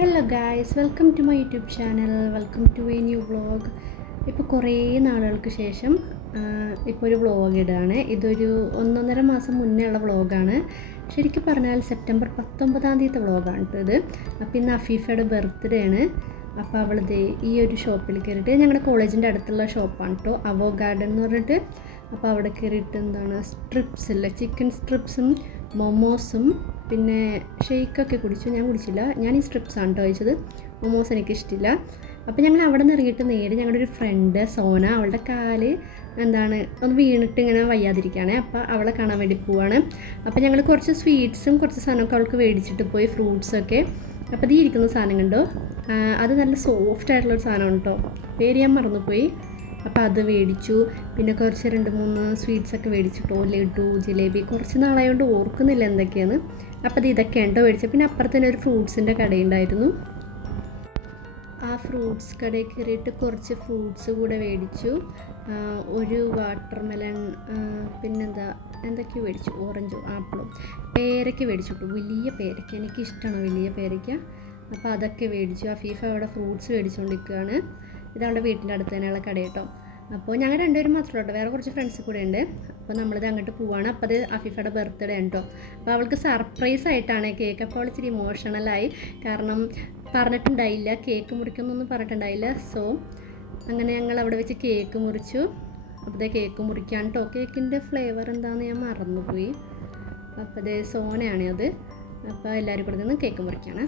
Hello guys, welcome to my YouTube channel. Welcome to a new vlog. ഇപ്പോൾ കുറേ നാളുകൾക്ക് ശേഷം ഇപ്പോൾ ഒരു വ്ളോഗ് ഇടുകയാണ്. ഇതൊരു 1.5 മാസം മുന്നേ ഉള്ള വ്ളോഗാണ്. ശരിക്കും പറഞ്ഞാൽ സെപ്റ്റംബർ 19 വ്ളോഗാണ് ഇത്. അപ്പോൾ ഇന്ന് അഫീഫയുടെ ബർത്ത്ഡേ ആണ്. അപ്പോൾ അവളത് ഈ ഒരു ഷോപ്പിൽ കയറിയിട്ട്, ഞങ്ങളുടെ കോളേജിൻ്റെ അടുത്തുള്ള ഷോപ്പാണ് കേട്ടോ, അവോ ഗാർഡൻ എന്ന് പറഞ്ഞിട്ട്. അപ്പോൾ അവിടെ കയറിയിട്ട് എന്താണ് സ്ട്രിപ്സ് ഇല്ല, ചിക്കൻ സ്ട്രിപ്സും മൊമോസും പിന്നെ ഷെയ്ക്കൊക്കെ കുടിച്ചു. ഞാൻ കുടിച്ചില്ല, ഞാൻ ഈ സ്ട്രിപ്സാണ് കേട്ടോ കഴിച്ചത്. മൊമോസ് എനിക്കിഷ്ടമില്ല. അപ്പോൾ ഞങ്ങൾ അവിടെ നിന്ന് ഇറങ്ങിയിട്ട് നേരെ ഞങ്ങളുടെ ഒരു ഫ്രണ്ട് സോന, അവളുടെ കാല് ഒന്ന് വീണിട്ട് ഇങ്ങനെ വയ്യാതിരിക്കുകയാണ്. അപ്പോൾ അവളെ കാണാൻ വേണ്ടി പോവാണ്. അപ്പോൾ ഞങ്ങൾ കുറച്ച് സ്വീറ്റ്സും കുറച്ച് സാധനമൊക്കെ അവൾക്ക് മേടിച്ചിട്ട് പോയി, ഫ്രൂട്ട്സൊക്കെ. അപ്പോൾ ഈ ഇരിക്കുന്ന സാധനം കണ്ടോ, അത് നല്ല സോഫ്റ്റ് ആയിട്ടുള്ളൊരു സാധനമാണ് കേട്ടോ, പേര് ഞാൻ മറന്നുപോയി. അപ്പോൾ അത് മേടിച്ചു. പിന്നെ കുറച്ച് 2-3 സ്വീറ്റ്സൊക്കെ മേടിച്ചിട്ടോ, ലഡു, ജിലേബി. കുറച്ച് നാളായതുകൊണ്ട് ഓർക്കുന്നില്ല എന്തൊക്കെയാണ്. അപ്പോൾ ഇതൊക്കെ ഉണ്ടോ മേടിച്ചത്. പിന്നെ അപ്പുറത്ത് തന്നെ ഒരു ഫ്രൂട്ട്സിൻ്റെ കടയുണ്ടായിരുന്നു. ആ ഫ്രൂട്ട്സ് കടയിൽ കയറിയിട്ട് കുറച്ച് ഫ്രൂട്ട്സ് കൂടെ മേടിച്ചു. ഒരു വാട്ടർമെലൺ, എന്തൊക്കെയോ മേടിച്ചു, ഓറഞ്ചോ ആപ്പിളും പേരയ്ക്ക മേടിച്ചു കേട്ടോ, വലിയ പേരയ്ക്ക. എനിക്കിഷ്ടമാണ് വലിയ പേരയ്ക്ക. അപ്പോൾ അതൊക്കെ മേടിച്ചു. അഫീഫ അവിടെ ഫ്രൂട്ട്സ് മേടിച്ചുകൊണ്ടിരിക്കുകയാണ്. ഇതവളുടെ വീട്ടിൻ്റെ അടുത്ത് തന്നെയുള്ള കട കേട്ടോ. അപ്പോൾ ഞങ്ങൾ രണ്ടുപേരും മാത്രമേ ഉള്ളൂ, വേറെ കുറച്ച് ഫ്രണ്ട്സ് കൂടെ ഉണ്ട്. അപ്പോൾ നമ്മളിത് അങ്ങോട്ട് പോവുകയാണ്. അപ്പോൾ അത് അഫീഫയുടെ ബർത്ത്ഡേ ആണ് കേട്ടോ. അപ്പോൾ അവൾക്ക് സർപ്രൈസ് ആയിട്ടാണ് കേക്ക്. അപ്പോൾ അവൾ ഇച്ചിരി ഇമോഷണലായി, കാരണം പറഞ്ഞിട്ടുണ്ടായില്ല, കേക്ക് മുറിക്കുന്നൊന്നും പറഞ്ഞിട്ടുണ്ടായില്ല. സോ അങ്ങനെ ഞങ്ങൾ അവിടെ വെച്ച് കേക്ക് മുറിച്ചു. അപ്പോൾ കേക്ക് മുറിക്കാൻ കേട്ടോ. കേക്കിൻ്റെ ഫ്ലേവർ എന്താണെന്ന് ഞാൻ മറന്നുപോയി. അപ്പോൾ അത് സോനയാണ് അത്. അപ്പോൾ എല്ലാവരും കൂടെ നിന്ന് കേക്ക് മുറിക്കുകയാണ്.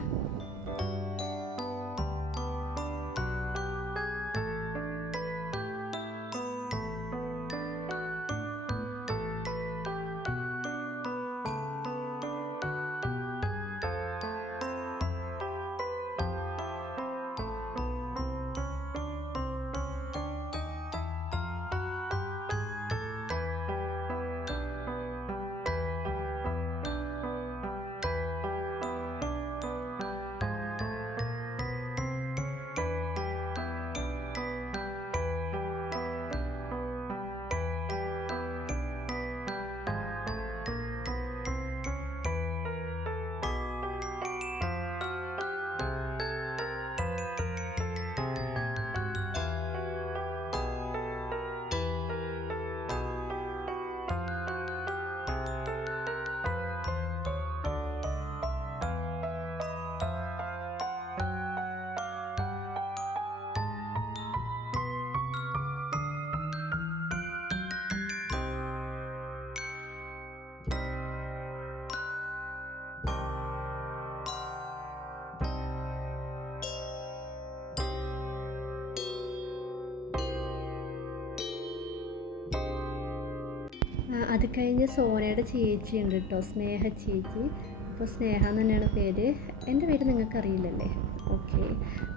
അത് കഴിഞ്ഞ് സോനയുടെ ചേച്ചി ഉണ്ട് കേട്ടോ, സ്നേഹ ചേച്ചി. അപ്പോൾ സ്നേഹ എന്ന് തന്നെയാണ് പേര്. എൻ്റെ പേര് നിങ്ങൾക്ക് അറിയില്ലല്ലേ? ഓക്കെ.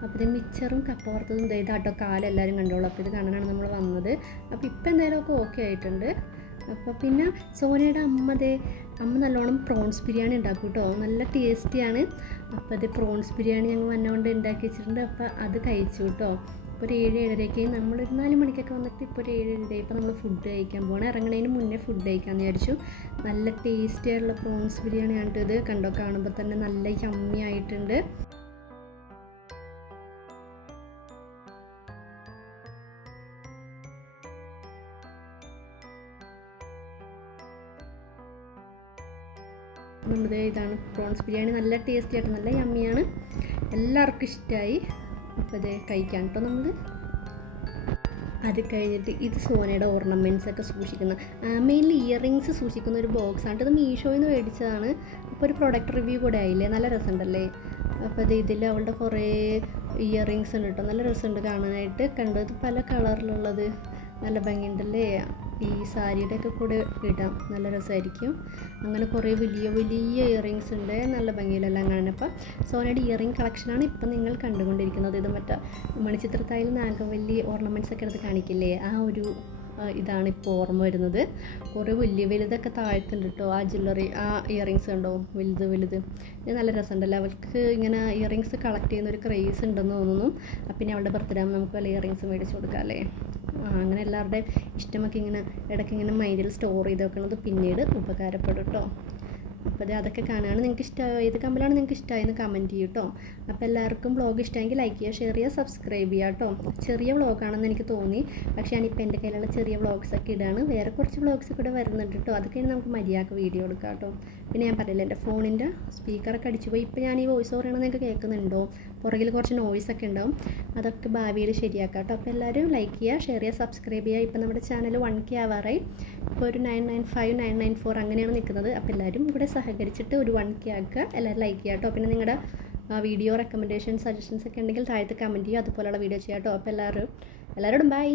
അപ്പോൾ ഇത് മിച്ചറും കപ്പ വറുത്തതും ഇതാട്ടോ, കാലെല്ലാവരും കണ്ടോളൂ. അപ്പോൾ ഇത് കാണാനാണ് നമ്മൾ വന്നത്. അപ്പോൾ ഇപ്പം എന്തായാലും ഒക്കെ ഓക്കെ ആയിട്ടുണ്ട്. അപ്പോൾ പിന്നെ സോനയുടെ അമ്മ നല്ലോണം പ്രോൺസ് ബിരിയാണി ഉണ്ടാക്കും കേട്ടോ, നല്ല ടേസ്റ്റിയാണ്. അപ്പോൾ അത് പ്രോൺസ് ബിരിയാണി ഞങ്ങൾ വന്നുകൊണ്ട് ഉണ്ടാക്കി വെച്ചിട്ടുണ്ട്. അപ്പോൾ അത് കഴിച്ചു കേട്ടോ. ഒരു 7-7:30 നമ്മളൊരു 4 മണിക്കൊക്കെ വന്നിട്ട് ഇപ്പോൾ ഒരു 7-7:30 ഇപ്പോൾ നമ്മൾ ഫുഡ് കഴിക്കാൻ പോകണം. ഇറങ്ങുന്നതിന് മുന്നേ ഫുഡ് കഴിക്കാമെന്ന് വിചാരിച്ചു. നല്ല ടേസ്റ്റി ആയിട്ടുള്ള പ്രോൺസ് ബിരിയാണിയാണ് ഇത്. കണ്ടോ, കാണുമ്പോൾ തന്നെ നല്ല യമ്മി ആയിട്ടുണ്ട്. ഇതാണ് പ്രോൺസ് ബിരിയാണി, നല്ല ടേസ്റ്റി ആയിട്ട് നല്ല യമ്മിയാണ്, എല്ലാവർക്കും ഇഷ്ടമായി. അപ്പോൾ അത് കഴിക്കാൻ കേട്ടോ നമ്മൾ. അത് കഴിഞ്ഞിട്ട് ഇത് സോനയുടെ ഓർണമെൻറ്റ്സ് ഒക്കെ സൂക്ഷിക്കുന്ന, മെയിൻലി ഇയറിങ്സ് സൂക്ഷിക്കുന്ന ഒരു ബോക്സാണ്. ഇത് മീഷോയിൽ നിന്ന് മേടിച്ചതാണ്. അപ്പോൾ ഒരു പ്രൊഡക്റ്റ് റിവ്യൂ കൂടെ ആയില്ലേ, നല്ല രസമുണ്ടല്ലേ. അപ്പോൾ ഇതിൽ അവളുടെ കുറേ ഇയറിങ്സ് ഉണ്ട് കേട്ടോ, നല്ല രസമുണ്ട് കാണാനായിട്ട്. കണ്ടത് പല കളറിലുള്ളത്, നല്ല ഭംഗിയുണ്ടല്ലേ. ഈ സാരിയുടെയൊക്കെ കൂടെ ഇടാം, നല്ല രസമായിരിക്കും. അങ്ങനെ കുറേ വലിയ വലിയ ഇയറിങ്സ് ഉണ്ട്, നല്ല ഭംഗിയിലെല്ലാം കാണാൻ. അപ്പോൾ സോനയുടെ ഇയറിങ് കളക്ഷനാണ് ഇപ്പം നിങ്ങൾ കണ്ടുകൊണ്ടിരിക്കുന്നത്. ഇത് മറ്റേ മണിച്ചിത്രത്തായിൽ നാഗവല്ലി ഓർണമെൻറ്റ്സ് ഒക്കെ എടുത്ത് കാണിക്കില്ലേ, ആ ഒരു ഇതാണ് ഇപ്പോൾ ഓർമ്മ വരുന്നത്. കുറേ വലുതൊക്കെ താഴ്ത്തുണ്ട് കേട്ടോ. ആ ജ്വല്ലറി, ആ ഇയറിങ്സ് കണ്ടോ, വലുത്. ഇത് നല്ല രസമുണ്ടല്ലോ. അവൾക്ക് ഇങ്ങനെ ഇയറിങ്സ് കളക്ട് ചെയ്യുന്ന ഒരു ക്രേസ് ഉണ്ടെന്ന് തോന്നുന്നു. പിന്നെ അവളുടെ ബർത്ത്ഡേ ആകുമ്പോൾ നമുക്ക് വല്ല ഇയറിങ്സ് മേടിച്ച് കൊടുക്കാം അല്ലേ. അങ്ങനെ എല്ലാവരുടെയും ഇഷ്ടമൊക്കെ ഇങ്ങനെ ഇടയ്ക്ക് ഇങ്ങനെ മൈൻഡിൽ സ്റ്റോർ ചെയ്ത് വെക്കുന്നത് പിന്നീട് ഉപകാരപ്പെടും കേട്ടോ. അപ്പോൾ അതൊക്കെ കാണുകയാണ്. നിങ്ങൾക്ക് ഇഷ്ടമായോ, ഏത് കമ്മലാണ് നിങ്ങൾക്ക് ഇഷ്ടമായെന്ന് കമൻറ്റ് ചെയ്യൂ കേട്ടോ. അപ്പോൾ എല്ലാവർക്കും വ്ളോഗ് ഇഷ്ടമെങ്കിൽ ലൈക്ക് ചെയ്യുക, ഷെയർ ചെയ്യുക, സബ്സ്ക്രൈബ് ചെയ്യുക കേട്ടോ. ചെറിയ വ്ളോഗാണെന്ന് എനിക്ക് തോന്നി, പക്ഷേ ഞാനിപ്പോൾ എൻ്റെ കയ്യിലുള്ള ചെറിയ വ്ളോഗ്സൊക്കെ ഇടാണ്. വേറെ കുറച്ച് വ്ളോഗ്സ് കൂടെ വരുന്നുണ്ട് കേട്ടോ. അതൊക്കെയാണ് നമുക്ക് മര്യാദക്ക് വീഡിയോ എടുക്കാം കേട്ടോ. പിന്നെ ഞാൻ പറയില്ല, എൻ്റെ ഫോണിൻ്റെ സ്പീക്കറൊക്കെ അടിച്ചു പോയി. ഇപ്പോൾ ഞാൻ ഈ വോയിസ് ഓവർ ചെയ്യണമെന്ന് നിങ്ങൾക്ക് കേൾക്കുന്നുണ്ടോ? പുറകിൽ കുറച്ച് നോയ്സൊക്കെ ഉണ്ടാവും, അതൊക്കെ ഭാവിയിൽ ശരിയാക്കാം കേട്ടോ. അപ്പോൾ എല്ലാവരും ലൈക്ക് ചെയ്യുക, ഷെയർ ചെയ്യുക, സബ്സ്ക്രൈബ് ചെയ്യുക. ഇപ്പോൾ നമ്മുടെ ചാനൽ 1K ആവാറായി. ഇപ്പോൾ ഒരു 995 994 അങ്ങനെയാണ് നിൽക്കുന്നത്. അപ്പോൾ എല്ലാവരും ഇവിടെ സഹകരിച്ചിട്ട് ഒരു 1K ആക്കുക. എല്ലാവരും ലൈക്ക് ചെയ്യുക കേട്ടോ. പിന്നെ നിങ്ങളുടെ വീഡിയോ റെക്കമെൻഡേഷൻ സജഷൻസ് ഒക്കെ ഉണ്ടെങ്കിൽ താഴത്ത് കമൻറ്റ് ചെയ്യുക, അതുപോലെയുള്ള വീഡിയോ ചെയ്യാം കേട്ടോ. അപ്പോൾ എല്ലാവരോടും ബൈ.